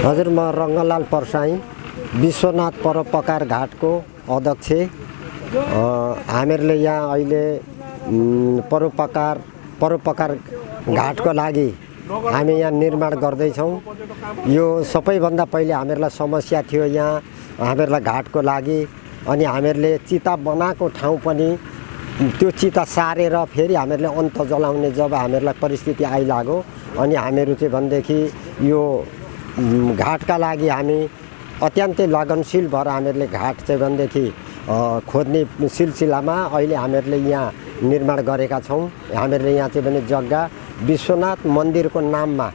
हजुर, म रङ्गलाल पर्साई विश्वनाथ परोपकार घाटको अध्यक्ष। हामीहरूले यहाँ अहिले परोपकार घाटको लागि हामी यहाँ निर्माण गर्दैछौँ। यो सबैभन्दा पहिले हामीहरूलाई समस्या थियो यहाँ हामीहरूलाई घाटको लागि। अनि हामीहरूले चिता बनाएको ठाउँ पनि त्यो चिता सारेर फेरि हामीहरूले अन्त जलाउने जब हामीहरूलाई परिस्थिति आइलाग्यो अनि हामीहरू चाहिँ भनेदेखि यो घाटका लागि हामी अत्यन्तै लगनशील भएर हामीहरूले घाट चाहिँ भनेदेखि खोज्ने सिलसिलामा अहिले हामीहरूले यहाँ निर्माण गरेका छौँ। हामीहरूले यहाँ चाहिँ भने जग्गा विश्वनाथ मन्दिरको नाममा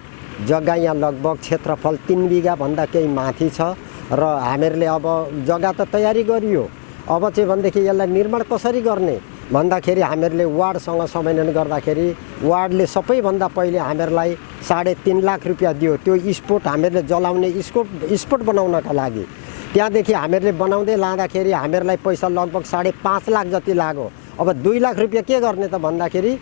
जग्गा यहाँ लगभग क्षेत्रफल 3 बिघाभन्दा केही माथि छ र हामीहरूले अब जग्गा त तयारी गरियो। अब चाहिँ भनेदेखि यसलाई निर्माण कसरी गर्ने भन्दाखेरि हामीहरूले वार्डसँग समन्वय गर्दाखेरि वार्डले सबैभन्दा पहिले हामीहरूलाई 3.5 लाख रुपियाँ दियो त्यो स्पोट हामीहरूले जलाउने स्पोट बनाउनका लागि। त्यहाँदेखि हामीहरूले बनाउँदै लाँदाखेरि हामीहरूलाई पैसा लगभग 5.5 लाख जति लाग्यो। अब 2 लाख रुपियाँ के गर्ने त भन्दाखेरि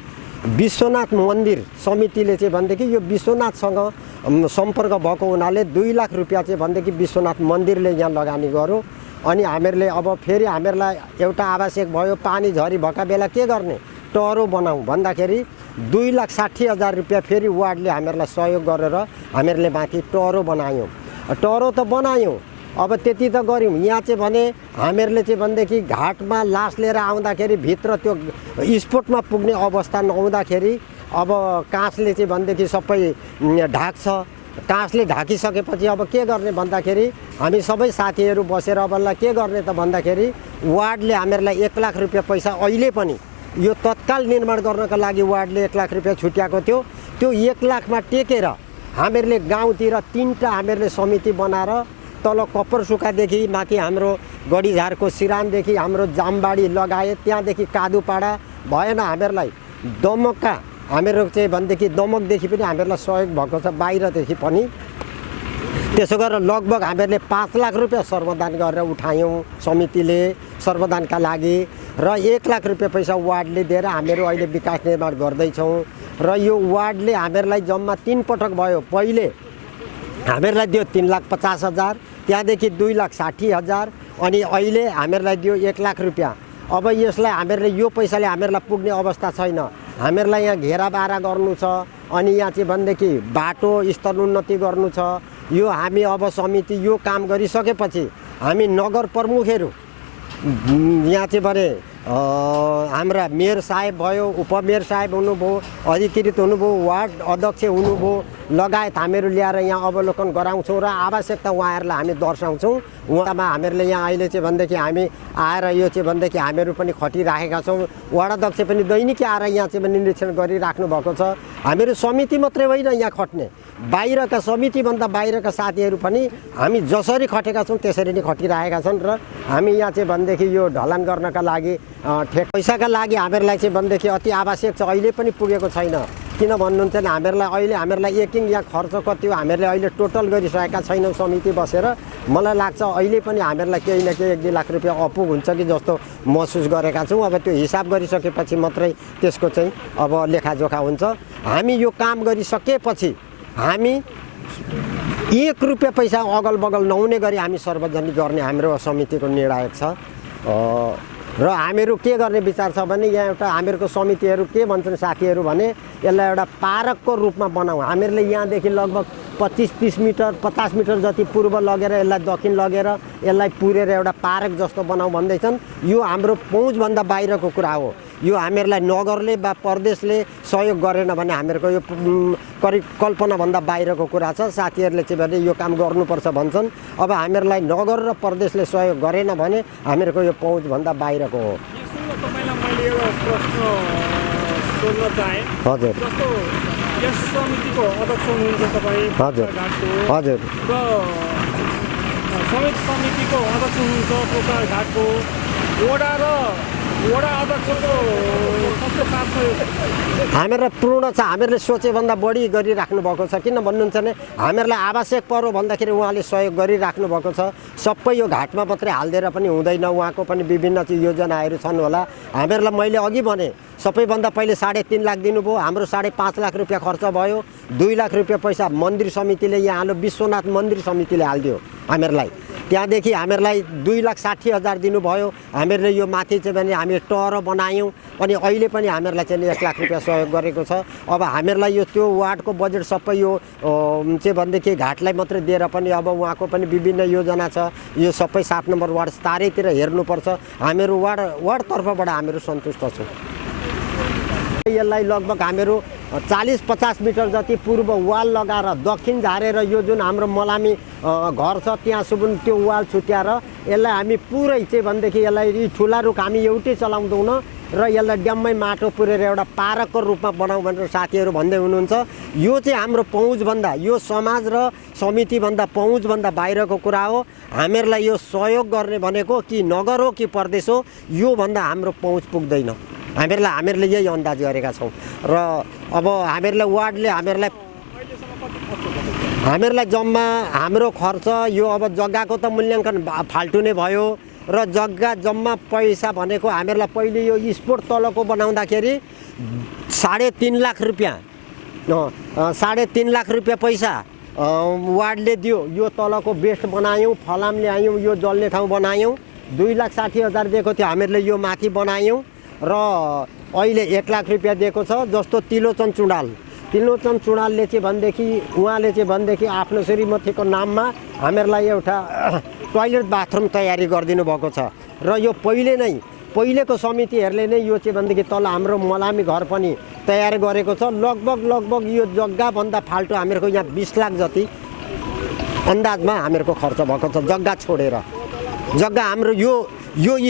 विश्वनाथ मन्दिर समितिले चाहिँ भनेदेखि यो विश्वनाथसँग सम्पर्क भएको हुनाले 2 लाख रुपियाँ चाहिँ भनेदेखि विश्वनाथ मन्दिरले यहाँ लगानी गर्यो। अनि हामीहरूले अब फेरि हामीहरूलाई एउटा आवश्यक भयो, पानी झरी भएका बेला के गर्ने, टहरो बनाऊँ भन्दाखेरि 2,60,000 रुपियाँ फेरि वार्डले हामीहरूलाई सहयोग गरेर हामीहरूले माथि टहरो बनायौँ। टहरो त बनायौँ, अब त्यति त गऱ्यौँ। यहाँ चाहिँ भने हामीहरूले चाहिँ भनेदेखि घाटमा लास लिएर आउँदाखेरि भित्र त्यो स्पोटमा पुग्ने अवस्था नहुँदाखेरि अब काँसले चाहिँ भनेदेखि सबै ढाक्छ। काँसले ढाकिसकेपछि अब के गर्ने भन्दाखेरि हामी सबै साथीहरू बसेर अबलाई के गर्ने त भन्दाखेरि वार्डले हामीहरूलाई 1 लाख रुपियाँ पैसा अहिले पनि यो तत्काल निर्माण गर्नका लागि वार्डले 1 लाख रुपियाँ छुट्याएको थियो। त्यो 1 लाखमा टेकेर हामीहरूले गाउँतिर 3टा हामीहरूले समिति बनाएर तल कप्परसुकादेखि माथि हाम्रो गढीझारको सिरानदेखि हाम्रो जामबाडी लगायत त्यहाँदेखि कादुपाडा भएन हामीहरूलाई दमकका हामीहरू चाहिँ भनेदेखि दमकदेखि पनि हामीहरूलाई सहयोग भएको छ बाहिरदेखि पनि। त्यसो गरेर लगभग हामीहरूले 5 लाख रुपियाँ सर्वदान गरेर उठायौँ समितिले सर्वदानका लागि र 1 लाख रुपियाँ पैसा वार्डले दिएर हामीहरू अहिले विकास निर्माण गर्दैछौँ। र यो वार्डले हामीहरूलाई जम्मा 3 पटक भयो। पहिले हामीहरूलाई दियो 3,50,000, त्यहाँदेखि 2,60,000 अनि अहिले हामीहरूलाई दियो 1 लाख रुपियाँ। अब यसलाई हामीहरूले यो पैसाले हामीहरूलाई पुग्ने अवस्था छैन। हामीहरूलाई यहाँ घेराबारा गर्नु छ अनि यहाँ चाहिँ भनेदेखि बाटो स्तरोन्नति गर्नु छ। यो हामी अब समिति यो काम गरिसकेपछि हामी नगर प्रमुखहरू यहाँ चाहिँ भने हाम्रा मेयर साहेब भयो, उपमेयर साहेब हुनुभयो, अधिकृत हुनुभयो, वार्ड अध्यक्ष हुनुभयो लगायत हामीहरू ल्याएर यहाँ अवलोकन गराउँछौँ र आवश्यकता उहाँहरूलाई हामी दर्शाउँछौँ। उहाँमा हामीहरूले यहाँ अहिले चाहिँ भनेदेखि हामी आएर यो चाहिँ भनेदेखि हामीहरू पनि खटिराखेका छौँ। वार्ड अध्यक्ष पनि दैनिक आएर यहाँ चाहिँ निरीक्षण गरिराख्नु भएको छ। हामीहरू समिति मात्रै होइन यहाँ खट्ने, बाहिरका समितिभन्दा बाहिरका साथीहरू पनि हामी जसरी खटेका छौँ त्यसरी नै खटिरहेका छन्। र हामी यहाँ चाहिँ भनेदेखि यो ढलान गर्नका लागि पैसाका लागि हामीहरूलाई चाहिँ भनेदेखि अति आवश्यक छ, अहिले पनि पुगेको छैन। किन भन्नुहुन्छ भने हामीहरूलाई एकिङ यहाँ खर्च कति हो हामीहरूले अहिले टोटल गरिसकेका छैनौँ समिति बसेर। मलाई लाग्छ अहिले पनि हामीहरूलाई केही न केही 1-2 लाख रुपियाँ अपुग हुन्छ कि जस्तो महसुस गरेका छौँ। अब त्यो हिसाब गरिसकेपछि मात्रै त्यसको चाहिँ अब लेखाजोखा हुन्छ। हामी यो काम गरिसकेपछि हामी 1 रुपियाँ पैसा अगल बगल नहुने गरी हामी सार्वजनिक गर्ने हाम्रो समितिको निर्णय छ। र हामीहरू के गर्ने विचार छ भने यहाँ एउटा हामीहरूको समितिहरू के भन्छन् साथीहरू भने यसलाई एउटा पार्कको रूपमा बनाऊ। हामीहरूले यहाँदेखि लगभग 25-30 मिटर 50 मिटर जति पूर्व लगेर यसलाई दक्षिण लगेर यसलाई पुरेर एउटा पार्क जस्तो बनाऊ भन्दैछन्। यो हाम्रो पहुँचभन्दा बाहिरको कुरा हो। यो हामीहरूलाई नगरले वा प्रदेशले सहयोग गरेन भने हामीहरूको यो कल्पनाभन्दा बाहिरको कुरा छ। साथीहरूले चाहिँ भने यो काम गर्नुपर्छ भन्छन्। अब हामीहरूलाई नगर र प्रदेशले सहयोग गरेन भने हामीहरूको यो पहुँचभन्दा बाहिरको हो। तपाईलाई मैले एउटा प्रश्न सोध्न चाहे। हजुर, जस्तो यस समितिको अध्यक्ष हुनुहुन्छ तपाईँ। हजुर हजुर र समितिको अध्यक्ष हुनुहुन्छ पोखरा घाटको। वडा र वडा अध्यक्षको कस्तो साथ सहयोग? हामीहरूलाई पूर्ण छ। हामीहरूले सोचेभन्दा बढी गरिराख्नु भएको छ। किन भन्नुहुन्छ भने हामीहरूलाई आवश्यक पर्यो भन्दाखेरि उहाँले सहयोग गरिराख्नु भएको छ। सबै यो घाटमा मात्रै हालिदिएर पनि हुँदैन, उहाँको पनि विभिन्न योजनाहरू छन् होला। हामीहरूलाई मैले अघि भने सबैभन्दा पहिले 3.5 लाख दिनुभयो, हाम्रो 5.5 लाख रुपियाँ खर्च भयो। 2 लाख रुपियाँ पैसा मन्दिर समितिले यहाँ हाल्यो, विश्वनाथ मन्दिर समितिले हालिदियो हामीहरूलाई। त्यहाँदेखि हामीहरूलाई 2,60,000 दिनुभयो। हामीहरूले यो माथि चाहिँ भने हामी टहरो बनायौँ अनि अहिले पनि हामीहरूलाई चाहिँ 1 लाख रुपियाँ सहयोग गरेको छ। अब हामीहरूलाई यो त्यो वार्डको बजेट सबै यो चाहिँ भनेदेखि घाटलाई मात्रै दिएर पनि अब उहाँको पनि विभिन्न योजना छ। यो सबै 7 नम्बर वार्ड चारैतिर हेर्नुपर्छ। हामीहरू वार्डतर्फबाट हामीहरू सन्तुष्ट छौँ। यसलाई लगभग हामीहरू 40-50 मिटर जति पूर्व वाल लगाएर दक्षिण झारेर यो जुन हाम्रो मलामी घर छ त्यहाँसम्म त्यो वाल छुट्याएर यसलाई हामी पुरै चाहिँ भनेदेखि यसलाई यी ठुला रुख हामी एउटै चलाउँदैनौँ र यसलाई ड्याममै माटो पुरेर एउटा पार्कको रूपमा बनाऊ भनेर साथीहरू भन्दै हुनुहुन्छ। यो चाहिँ हाम्रो पहुँचभन्दा, यो समाज र समितिभन्दा पहुँचभन्दा बाहिरको कुरा हो। हामीहरूलाई यो सहयोग गर्ने भनेको कि नगर हो कि प्रदेश हो, योभन्दा हाम्रो पहुँच पुग्दैन। हामीहरूले यही अन्दाज गरेका छौँ र अब हामीहरूलाई वार्डले हामीहरूलाई जम्मा हाम्रो खर्च यो अब जग्गाको त मूल्याङ्कन फाल्टु नै भयो र जग्गा जम्मा पैसा भनेको हामीहरूलाई पहिले यो स्पोर्ट तलको बनाउँदाखेरि 3.5 लाख रुपियाँ 3.5 लाख रुपियाँ पैसा वार्डले दियो। यो तलको बेस्ट बनायौँ, फलाम ल्यायौँ, यो जल्ने ठाउँ बनायौँ। 2,60,000 दिएको थियो, हामीहरूले यो माथि बनायौँ र अहिले 1 लाख रुपियाँ दिएको छ। जस्तो त्रिलोचन चुडालले चाहिँ भनेदेखि उहाँले चाहिँ भनेदेखि आफ्नो श्रीमतीको नाममा हामीहरूलाई एउटा टोयलेट बाथरुम तयारी गरिदिनु भएको छ र यो पहिलेको समितिहरूले नै यो चाहिँ भनेदेखि तल हाम्रो मलामी घर पनि तयार गरेको छ। लगभग यो जग्गाभन्दा फाल्टु हामीहरूको यहाँ 20 लाख जति अन्दाजमा हामीहरूको खर्च भएको छ जग्गा छोडेर। जग्गा हाम्रो यो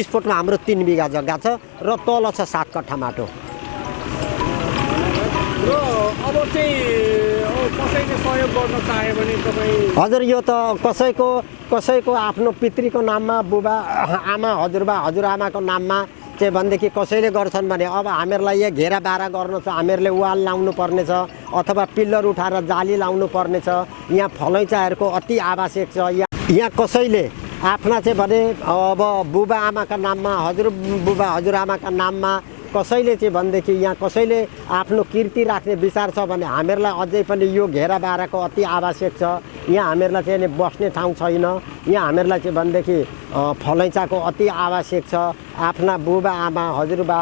स्पोर्टमा हाम्रो 3 बिघा जग्गा छ र तल छ 7 कट्ठा माटो। र अब चाहिँ कसैले सहयोग गर्न चाह्यो भने तपाईँ? हजुर, यो त कसैको आफ्नो पितृको नाममा, बुबा आमा हजुरआमाको नाममा चाहिँ भनेदेखि कसैले गर्छन् भने अब हामीहरूलाई यहाँ घेराबारा गर्नु छ, हामीहरूले वाल लाउनु पर्ने छ अथवा पिल्लर उठाएर जाली लाउनु पर्ने छ। यहाँ फलैचाहरूको अति आवश्यक छ। यहाँ कसैले आफ्ना चाहिँ भने अब बुबा आमाका नाममा, हजुरआमाका नाममा कसैले चाहिँ भनेदेखि यहाँ कसैले आफ्नो कीर्ति राख्ने विचार छ भने हामीहरूलाई अझै पनि यो घेराबाराको अति आवश्यक छ। यहाँ हामीहरूलाई चाहिँ बस्ने ठाउँ छैन। यहाँ हामीहरूलाई चाहिँ भनेदेखि फलैचाको अति आवश्यक छ। आफ्ना बुबा आमा,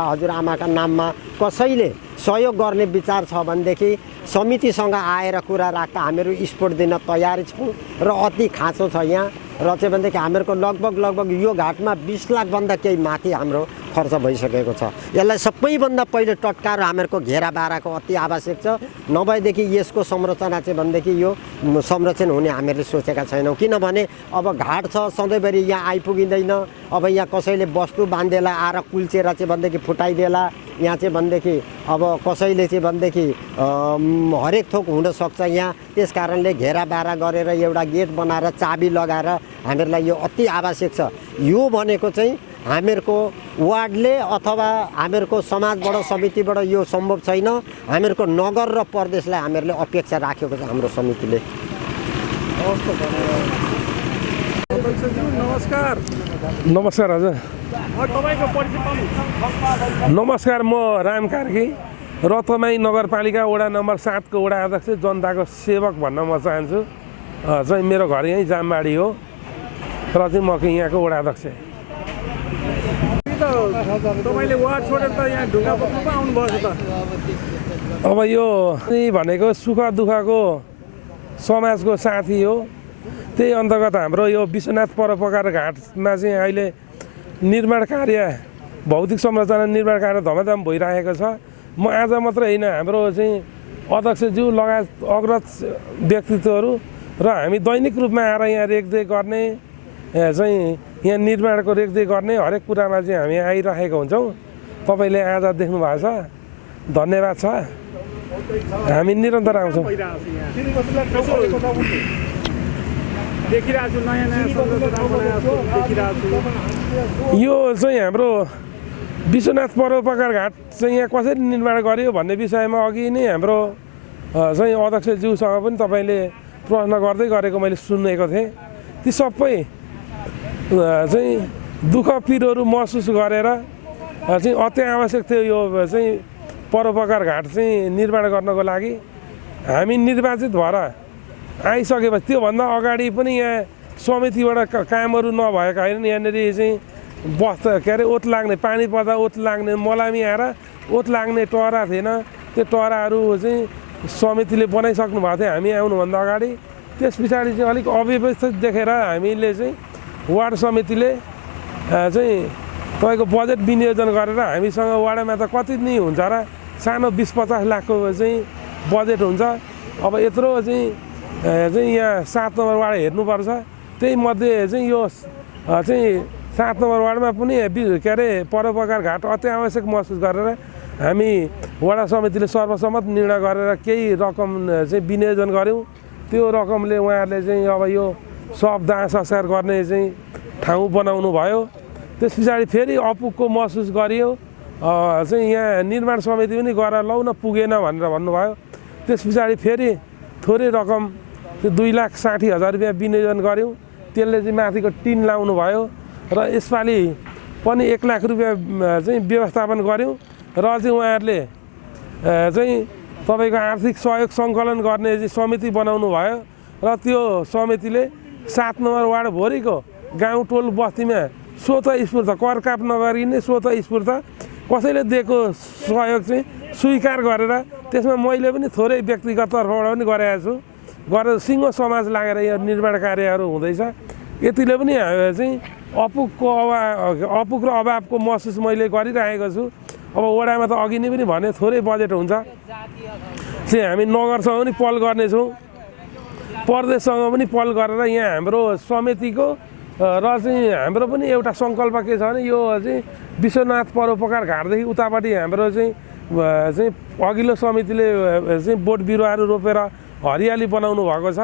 हजुरआमाका नाममा कसैले सहयोग गर्ने विचार छ भनेदेखि समितिसँग आएर कुरा राख्दा हामीहरू स्पोर्ट दिन तयार छौँ र अति खाँचो छ यहाँ। र चाहिँ भनेदेखि हामीहरूको लगभग यो घाटमा 20 लाखभन्दा केही माथि हाम्रो खर्च भइसकेको छ। यसलाई सबैभन्दा पहिले टट्कार हामीहरूको घेराबाराको अति आवश्यक छ। नभएदेखि यसको संरचना चाहिँ भनेदेखि यो संरक्षण हुने हामीहरूले सोचेका छैनौँ। किनभने अब घाट छ, सधैँभरि यहाँ आइपुगिँदैन। अब यहाँ कसैले वस्तु बाँधेला आएर कुल्चेर चाहिँ भनेदेखि फुटाइदिएला। यहाँ चाहिँ भनेदेखि अब कसैले चाहिँ भनेदेखि हरेक थोक हुनसक्छ यहाँ। त्यस कारणले घेराबारा गरेर एउटा गेट बनाएर चाबी लगाएर हामीहरूलाई यो अति आवश्यक छ। यो भनेको चाहिँ हामीहरूको वार्डले अथवा हामीहरूको समाजबाट, समितिबाट यो सम्भव छैन। हामीहरूको नगर र प्रदेशलाई हामीहरूले अपेक्षा राखेको छ हाम्रो समितिले। नमस्कार। नमस्कार हजुर। तपाईँको परिचय पाउनु? नमस्कार, म राम कार्की, रथमाई नगरपालिका वडा नम्बर 7 को वडा अध्यक्ष, जनताको सेवक भन्न म चाहन्छु। चाहिँ मेरो घर यहीँ जामबाडी हो र चाहिँ म यहाँको वडा अध्यक्ष। तपाईँले वार्ड छोडेर त यहाँ ढुङ्गा बोक्नु पो आउनुभएको त? अब यो भनेको सुख दुःखको समाजको साथी हो। त्यही अन्तर्गत हाम्रो यो विश्वनाथ परोपकार घाटमा चाहिँ अहिले निर्माण कार्य, भौतिक संरचना निर्माण कार्य धमाधम भइरहेको छ। म आज मात्र होइन, हाम्रो चाहिँ अध्यक्षज्यू लगायत अग्रज व्यक्तित्वहरू र हामी दैनिक रूपमा आएर यहाँ रेखदेख गर्ने, चाहिँ यहाँ निर्माणको रेखदेख गर्ने हरेक कुरामा चाहिँ हामी आइरहेको हुन्छौँ। तपाईँले आज देख्नु भएको छ, धन्यवाद छ। हामी निरन्तर आउँछौँ। देखिरहेको छु नयाँ संरचना बनाएको देखिरहेको छु। यो चाहिँ हाम्रो विश्वनाथ परोपकार घाट चाहिँ यहाँ कसरी निर्माण गर्यो भन्ने विषयमा अघि नै हाम्रो चाहिँ अध्यक्षज्यूसँग पनि तपाईँले प्रश्न गर्दै गरेको मैले सुनेको थिएँ। ती सबै चाहिँ दुःख पिरोहरू महसुस गरेर चाहिँ अति आवश्यक थियो यो चाहिँ परोपकार घाट चाहिँ निर्माण गर्नको लागि। हामी निर्वाचित भएर आइसकेपछि त्योभन्दा अगाडि पनि यहाँ समितिबाट कामहरू नभएका होइन। यहाँनिर चाहिँ के अरे ओत लाग्ने, पानी पर्दा ओत लाग्ने, मलामी आएर ओत लाग्ने टहरा थिएन। त्यो टहराहरू चाहिँ समितिले बनाइसक्नु भएको थियो हामी आउनुभन्दा अगाडि। त्यस पछाडि चाहिँ अलिक अव्यवस्थित देखेर हामीले चाहिँ वार्ड समितिले चाहिँ तपाईँको बजेट विनियोजन गरेर हामीसँग वार्डमा त कति नै हुन्छ र, सानो 20-50 लाखको चाहिँ बजेट हुन्छ। अब यत्रो चाहिँ यहाँ 7 नम्बर वार्ड हेर्नुपर्छ। त्यही मध्ये चाहिँ यो चाहिँ 7 नम्बर वार्डमा पनि के अरे परोपकार घाट अति आवश्यक महसुस गरेर हामी वडा समितिले सर्वसम्मत निर्णय गरेर केही रकम चाहिँ विनियोजन गऱ्यौँ। त्यो रकमले उहाँहरूले चाहिँ अब यो सब दाह संस्कार गर्ने चाहिँ ठाउँ बनाउनु भयो। त्यस पछाडि फेरि अपुगको महसुस गरियो, चाहिँ यहाँ निर्माण समिति पनि गरेर लौ न पुगेन भनेर भन्नुभयो। त्यस पछाडि फेरि थोरै रकम 2,60,000 रुपियाँ विनियोजन गऱ्यौँ। त्यसले चाहिँ माथिको टिन लाउनु भयो र यसपालि पनि 1 लाख रुपियाँ चाहिँ व्यवस्थापन गऱ्यौँ र चाहिँ उहाँहरूले चाहिँ तपाईँको आर्थिक सहयोग सङ्कलन गर्ने चाहिँ समिति बनाउनु भयो र त्यो समितिले 7 नम्बर वार्डभरिको गाउँ टोल बस्तीमा स्वतः स्फूर्त करकाप नगरिने स्वतः स्फूर्त कसैले दिएको सहयोग चाहिँ स्वीकार गरेर त्यसमा मैले पनि थोरै व्यक्तिगत तर्फबाट पनि गरेको छु, गरेर सिङ्गो समाज लागेर यो निर्माण कार्यहरू हुँदैछ। यतिले पनि चाहिँ अपुग र अभावको महसुस मैले गरिरहेको छु। अब वडामा त अघि नै पनि भने थोरै बजेट हुन्छ चाहिँ हामी नगरसँग पनि पहल गर्नेछौँ, प्रदेशसँग पनि पहल गरेर यहाँ हाम्रो समितिको र चाहिँ हाम्रो पनि एउटा सङ्कल्प के छ भने यो चाहिँ विश्वनाथ परोपकार घाटदेखि उतापट्टि हाम्रो चाहिँ अघिल्लो समितिले चाहिँ बोट बिरुवाहरू रोपेर हरियाली बनाउनु भएको छ।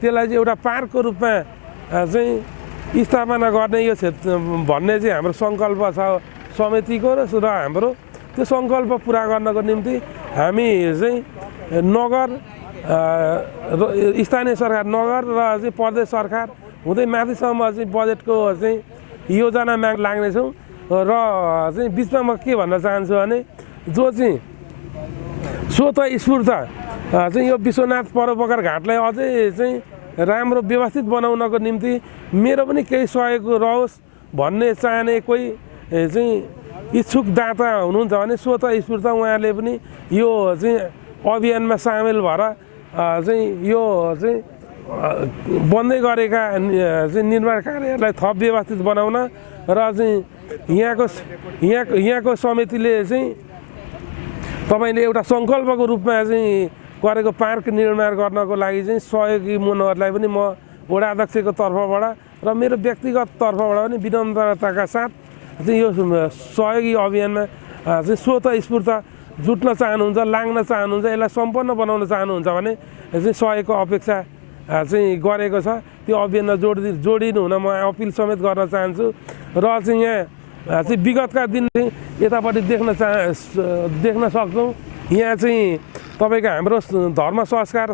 त्यसलाई चाहिँ एउटा पार्कको रूपमा चाहिँ स्थापना गर्ने यो क्षेत्र भन्ने चाहिँ हाम्रो सङ्कल्प छ समितिको र हाम्रो। त्यो सङ्कल्प पुरा गर्नको निम्ति हामी चाहिँ नगर, स्थानीय सरकार, नगर र चाहिँ प्रदेश सरकार हुँदै माथिसम्म चाहिँ बजेटको चाहिँ योजनामा लाग्नेछौँ। र चाहिँ बिचमा म के भन्न चाहन्छु भने जो चाहिँ स्वतः स्फूर्त चाहिँ यो विश्वनाथ परोपकार घाटलाई अझै चाहिँ राम्रो व्यवस्थित बनाउनको निम्ति मेरो पनि केही सहयोग रहोस् भन्ने चाहने कोही चाहिँ इच्छुक दाता हुनुहुन्छ भने स्वतः स्फूर्त उहाँहरूले पनि यो चाहिँ अभियानमा सामेल भएर चाहिँ यो चाहिँ बन्दै गरेका चाहिँ निर्माण कार्यहरूलाई थप व्यवस्थित बनाउन र चाहिँ यहाँको समितिले चाहिँ तपाईँले एउटा सङ्कल्पको रूपमा चाहिँ गरेको पार्क निर्माण गर्नको लागि चाहिँ सहयोगी मुनहरूलाई पनि म वडा अध्यक्षको तर्फबाट र मेरो व्यक्तिगत तर्फबाट पनि विनम्रताका साथ चाहिँ यो सहयोगी अभियानमा चाहिँ स्वतः स्फूर्त जुट्न चाहनुहुन्छ, लाग्न चाहनुहुन्छ, यसलाई सम्पन्न बनाउन चाहनुहुन्छ भने चाहिँ सहयोगको अपेक्षा चाहिँ गरेको छ। त्यो अभियानमा जोडिनु हुन म अपिल समेत गर्न चाहन्छु। र चाहिँ यहाँ चाहिँ विगतका दिन चाहिँ यतापट्टि देख्न सक्छौँ। यहाँ चाहिँ तपाईँको हाम्रो धर्म संस्कार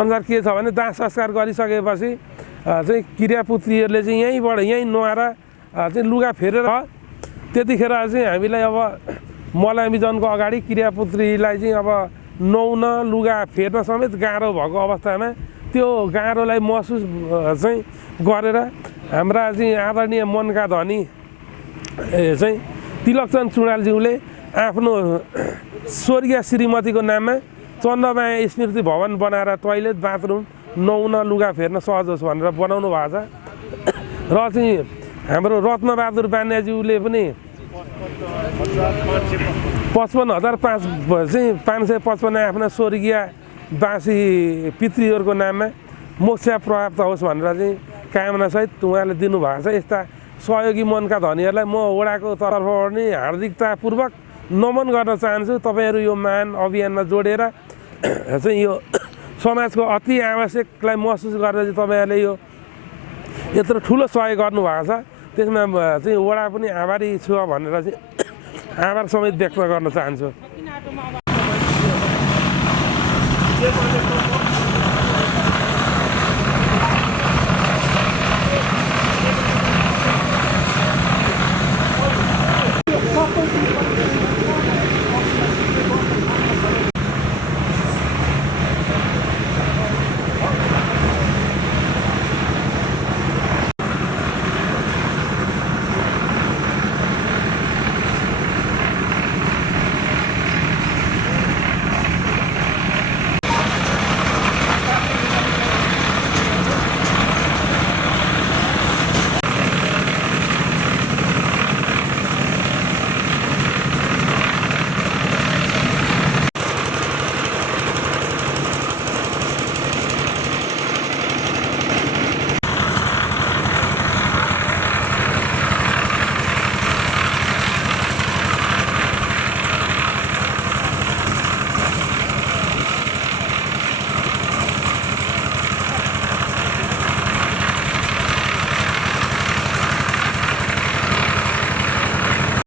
अनुसार के छ भने दाह संस्कार गरिसकेपछि चाहिँ किरापुत्रीहरूले चाहिँ यहीँ नुहाएर चाहिँ लुगा फेरेर त्यतिखेर चाहिँ हामीलाई अब मलामीजनको अगाडि किरापुत्रीलाई चाहिँ अब नुहाउन लुगा फेर्न समेत गाह्रो भएको अवस्थामा त्यो गाह्रोलाई महसुस चाहिँ गरेर हाम्रा चाहिँ आदरणीय मनका धनी चाहिँ तिलकचन्द चुडालज्यूले आफ्नो स्वर्गीय श्रीमतीको नाममा चन्द्रमाया स्मृति भवन बनाएर टोयलेट, बाथरुम, नुहाउन लुगा फेर्न सहज होस् भनेर बनाउनु भएको छ। र चाहिँ हाम्रो रत्नबहादुर बान्याज्यूले पनि 55,555 आफ्ना स्वर्गीय बासी पितृहरूको नाममा मोक्ष प्राप्त होस् भनेर चाहिँ कामनासहित उहाँले दिनुभएको छ। यस्ता सहयोगी मनका धनीहरूलाई म वडाको तर्फबाट नै हार्दिकतापूर्वक नमन गर्न चाहन्छु। तपाईँहरू यो महान अभियानमा जोडेर चाहिँ यो समाजको अति आवश्यकलाई महसुस गरेर चाहिँ तपाईँहरूले यो यत्रो ठुलो सहयोग गर्नुभएको छ। त्यसमा चाहिँ वडा पनि आभारी छु भनेर चाहिँ आभार समेत व्यक्त गर्न चाहन्छु। के गर्ने